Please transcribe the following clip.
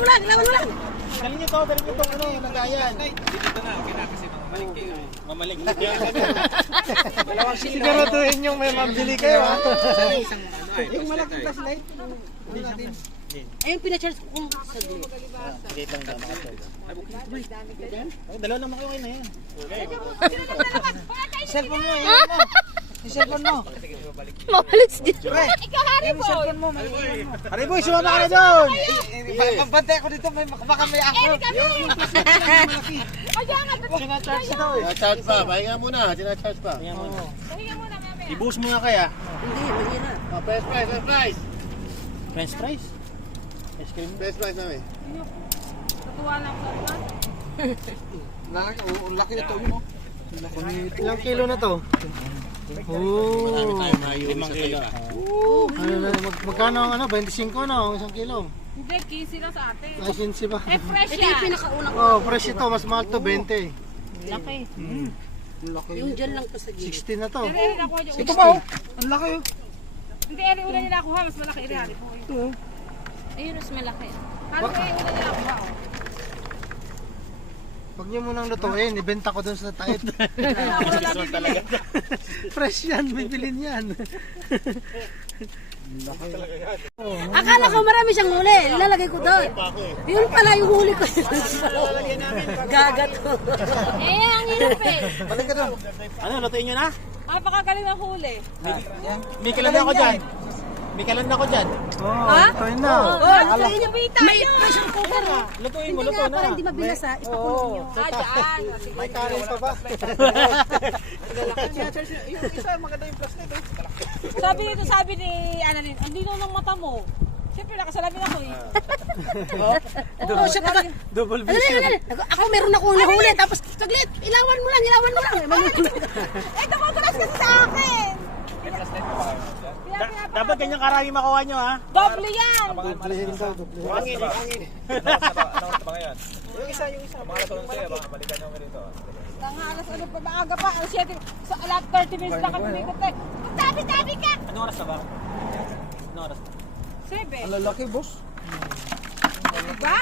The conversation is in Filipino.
ilawan mo lang. Dalhin nyo to, ano, lagayan. Dito na, okay na kasi mamalingki. Mamalingki. Siguraduhin yung may mabili kayo ha. Yung malaking flashlight. Ayun, pinacharge ko kung saglit. Saglit lang daw, makacharge. Dalawa naman kayo kayo na yan. Cellphone mo, yan mo. Yung cellphone mo. Mawalis din. Ikaw, Harry Yung cellphone mo. Hariboy, sumama ka na doon. Pagbantay ako dito, baka may ako. Sinacharge na daw eh. Sinacharge pa, pahinga muna, sinacharge pa. Pahinga muna, mami. I-boost mo nga kaya. Hindi, mali na. French fries, french fries. French fries? Ice cream? French fries namin. Natuwa lang sa Laki na to yun oh. Ilang kilo na to? Oh, Marami tayo mayuri sa kilo. ano na, magkano ang ano, 25 no, isang kilo. Hindi, kisi lang sa atin. Ay, sinsi ba? Eh, fresh yan. Ito yung pinakauna ko. Oh, fresh ito, mas mahal to, 20. Laki. Yung dyan lang to sa gilid. 60 na to. Eri na ko dyan. Ito ba oh? Ang laki oh. Hindi, eri una nila ako ha. Mas malaki eri hari po. Ayun, mas malaki. Ano eri una nila ako ha? Pag nyo munang lutuin, ibenta ko dun sa taip. Fresh yan, bibilin yan. Akala ko marami siyang huli. Ilalagay ko doon. Yun pala yung huli ko. Gagat ko. Eh, ang hirap eh. Balik ka doon. Ano, lutuin nyo na? Napakagaling ng huli. May kalan na ako dyan. May kalan na ako dyan. Oh, lutuin na. Lutuin niyo bita. May pressure cooker ha. Lutuin mo, Hindi luto nga, na. parang di mabilas ha. Ipakulong niyo. Dyan. May kanin pa ba? Yung isa, maganda yung plastic eh. Sabi ni Annalyn, ang lino ng mata mo. Siyempre, nakasalamin ako eh. Oo, siya taga. Double Ano, ako meron akong nahuli. Tapos, saglit, ilawan mo lang. Eh, tumutulas kasi sa akin. Dapat ganyan karami makuha nyo ha. Doble yan. Dublihin daw, dublihin. Hangin. Yung isa. Alas ano pa, maaga pa. Alas 7. Sa alas 30 minutes na kami likot eh. Tabi ka. Anong oras na ba? Anong oras na? 7. Ang lalaki boss. Diba?